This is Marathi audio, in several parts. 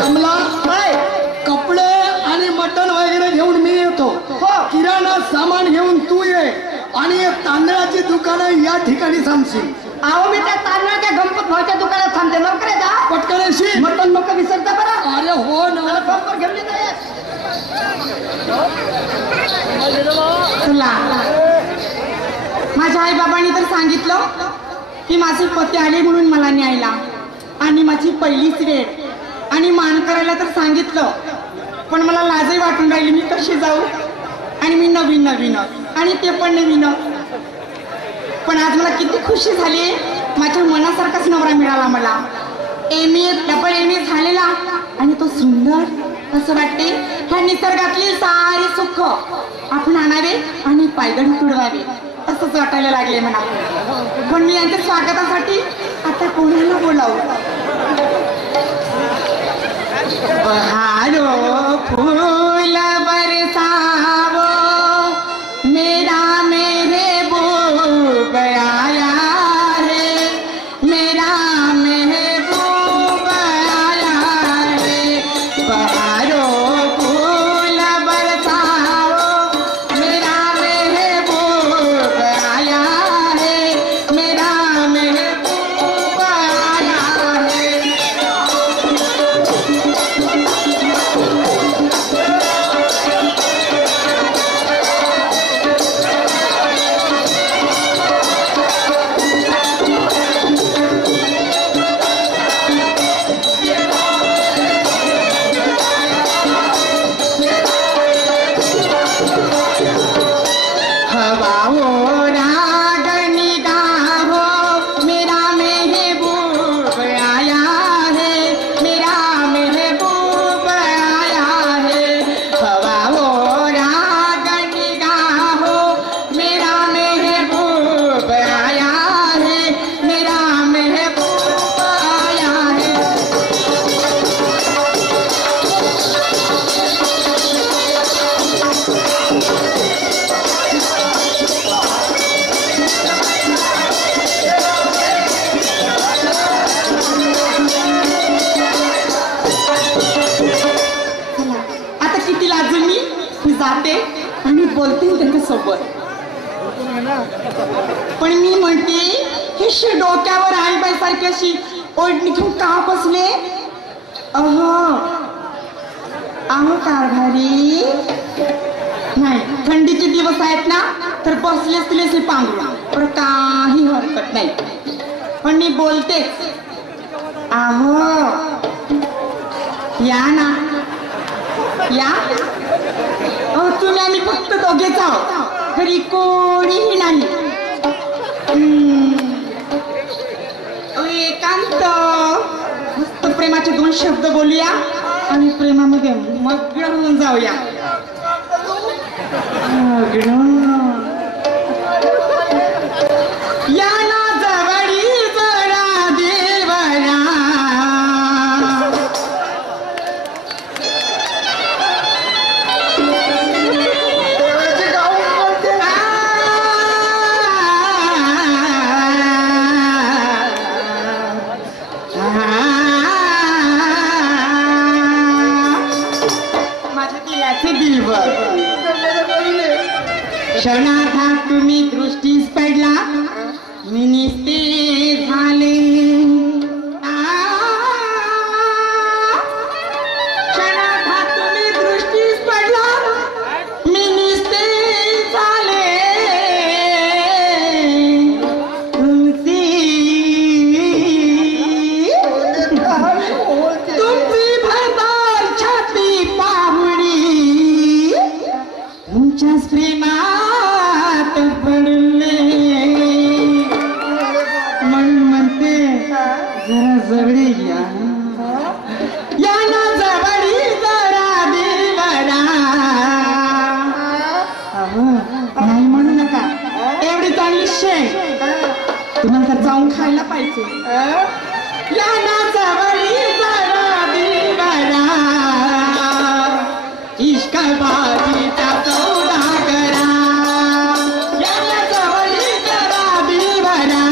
कमला काय कपडे आणि मटण वगैरे घेऊन मी येतो. हो. किराणा सामान घेऊन तू ये आणि तांदळाची दुकानं या ठिकाणी थांबशील. अहो मी त्या तांदळाच्या गणपत भाऊच्या दुकानात थांबते. लवकर आहे का? पटकन येशील. मटण नको विसरता बरं. अरे हो ना. लवकर घेऊन येते. चला. माझ्या आई बाबांनी तर सांगितलं की माझे पती आले म्हणून मला न्यायला आणि माझी पहिलीच वेळ आणि मान करायला तर सांगितलं, पण मला लाजही वाटून राहिली. मी कशी जाऊ आणि मी नवीन नवीन आणि ते पण नवीन. पण आज मला किती खुशी झाली. माझ्या मनासारखाच नवरा मिळाला मला. एमए डबल एमए झालेला आणि तो सुंदर. असं वाटते ह्या निसर्गातली सारी सुख आपण आणावे आणि पायदळ तुडवावे असंच वाटायला लागले मला. पण मी यांच्या स्वागतासाठी आता कोणाला बोलावू? बहारो फूल बरसावो मेरा महबूब आया है, मेरा महबूब आया है. बहारो फूल बरसावो मेरा महबूब आया है, मेरा महबूब आया है. पण मी म्हणते हे डोक्यावर आई बाई सारखी अशी ओढणी घेऊन का बसले? अहो कारभारी नाही. थंडीचे दिवस आहेत ना तर बसले असतील असे पांघरून, पण काही हरकत नाही. पण मी बोलते अहो या ना या. तुम्ही आम्ही फक्त दोघेच आहोत, घरी कोणीही नाही. एकांत मस्त प्रेमाचे 2 शब्द बोलूया आणि प्रेमामध्ये मग्न होऊन जाऊया. या ना जवळी जरा देवरा. क्षणात तुम्ही दृष्टीस पडला मी निस्ते झाले. क्षणात तुम्ही दृष्टीस पडला मी निस्ते झाले. तुमची भरदार छाती पाहुणी तुमच्याच प्रेमात पडले. म्हणून म्हणते जरा जवळी या ना जवळी जरा देवरा. नाही म्हणू नका. एवढी चांगली शेण तुम्हाला तर जाऊन खायला पाहिजे. या ना जवळी जरा देवरा. इश्क बाजीचा सौदा करा. या ना जवळी जरा देवरा.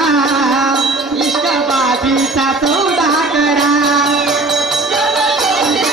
इश्क बाजीचा सौदा करा. या ना जवळी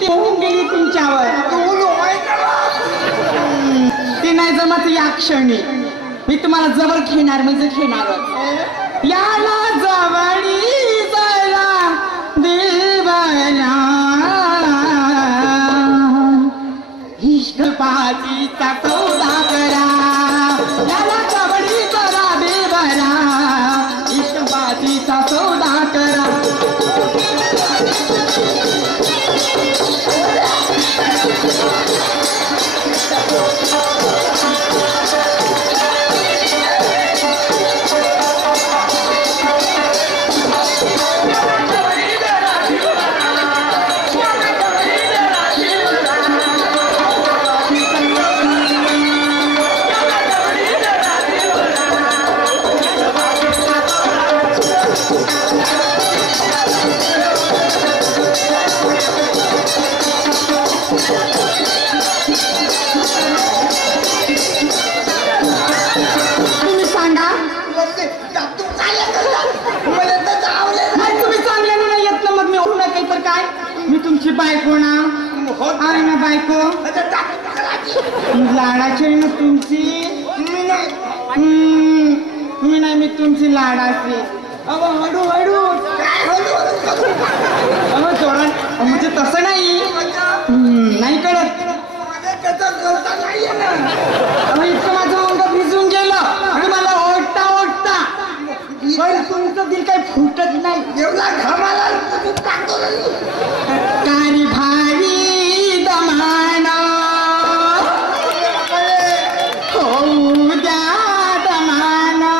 ती होऊन गेली तुमच्यावर. ती नाही जमत या क्षणी. मी तुम्हाला जवळ घेणार म्हणजे घेणारच. याला जवळी जरा देवला इष्टपातीचा सौदा करा. याला जवळी जरा देवला इष्टपातीचा सौदा करा. तुमची बायको ना आहे ना बायको लाडाची ना तुमची. मी नाही मी तुमची लाडाची. हळू हळू जोरात म्हणजे तसं नाही नाही कळत. इतकं माझं अंग भिजून गेलं आणि मला ओढता ओढता पण तुमचं दिल काही फुटत नाही. कारी भारी दमाना होऊ द्या दमाना.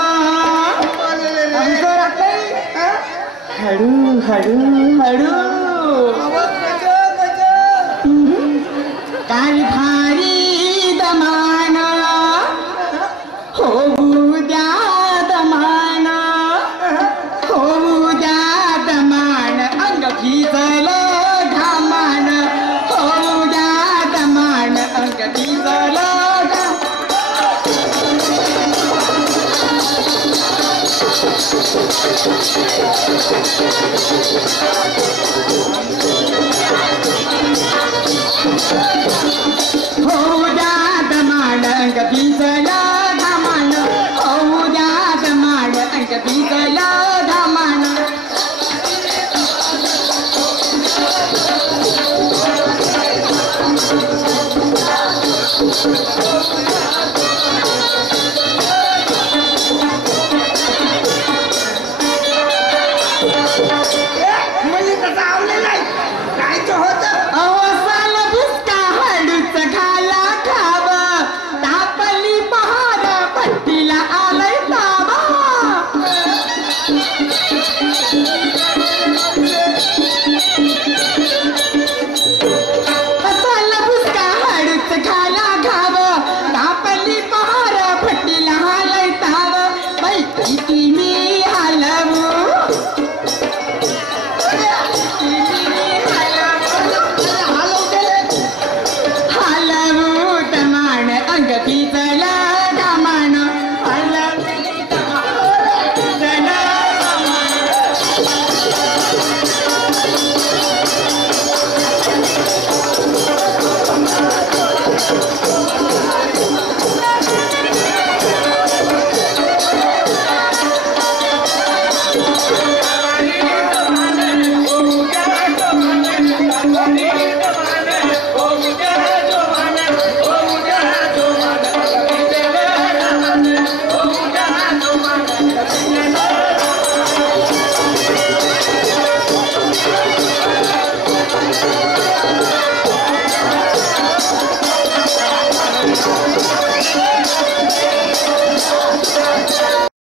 हळू हळू हळू कारी भारी दमाना होऊ द्या दमाना होऊ द्या दमान. अंग भिजलं घामान होऊ द्या दमान. अंग भिजलं होऊ द्या दमान. अंग भिजलं